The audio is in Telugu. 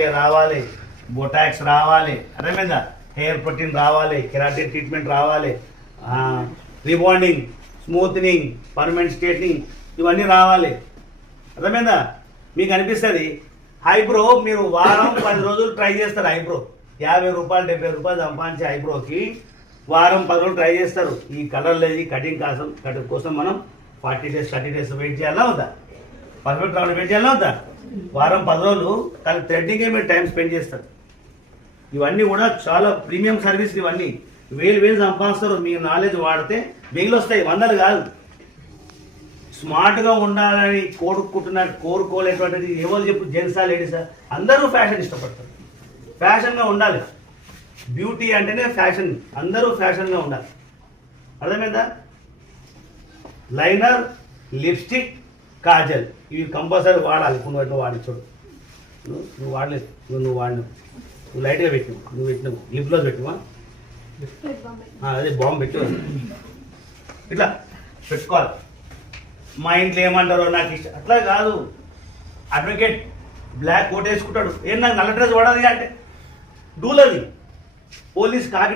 రావాలి బొటాక్స్ రావాలి అర్థమైందా? హెయిర్ ప్రోటీన్ రావాలి కెరాటిన్ ట్రీట్మెంట్ రావాలి రిబాండింగ్ స్మూత్నింగ్ పర్మనెంట్ స్ట్రేట్నింగ్ ఇవన్నీ రావాలి. అర్థమైందా? మీకు అనిపిస్తుంది ఐబ్రో మీరు వారం పది రోజులు ట్రై చేస్తారు ఐబ్రో యాభై రూపాయలు డెబ్బై రూపాయలు సంపాదించే ఐబ్రోకి వారం పది రోజులు ట్రై చేస్తారు. ఈ కలర్ లేదు కటింగ్ కోసం కటింగ్ కోసం మనం forty days thirty days wait చేయాలా ఉందా? పర్ఫెక్ట్ రావడం పెట్టి చేయాలా వారం పది రోజులు కానీ థ్రెడ్డింగే మీరు టైం స్పెండ్ చేస్తారు. ఇవన్నీ కూడా చాలా ప్రీమియం సర్వీస్ ఇవన్నీ. వేలు వేలు సంపాదిస్తారు మీ నాలెడ్జ్ వాడితే మిగిలి వస్తాయి వందలు కాదు. స్మార్ట్గా ఉండాలని కోరుకుంటున్నారు కోరుకోలేటువంటిది ఎవరు చెప్పు జెంట్సా లేడీసా అందరూ ఫ్యాషన్ ఇష్టపడతారు. ఫ్యాషన్గా ఉండాలి. బ్యూటీ అంటేనే ఫ్యాషన్. అందరూ ఫ్యాషన్గా ఉండాలి. అర్థమైందా? Liner lipstick kajal. ఇవి కంపల్సరీ వాడాలి. కొన్ని నువ్వు వాడి నువ్వు నువ్వు వాడలేదు. నువ్వు నువ్వు వాడినావు. నువ్వు లైట్గా పెట్టినావు. నువ్వు పెట్టినావు. లిప్లో పెట్టివా అదే బాంబు పెట్టు ఇట్లా పెట్టుకోవాలి. మా ఇంట్లో ఏమంటారో నాకు ఇష్టం అట్లా కాదు. అడ్వకేట్ బ్లాక్ కోట్ వేసుకుంటాడు ఏం నాకు నల్ల డ్రెస్ వాడాలి అంటే డూలది. పోలీస్ కాకి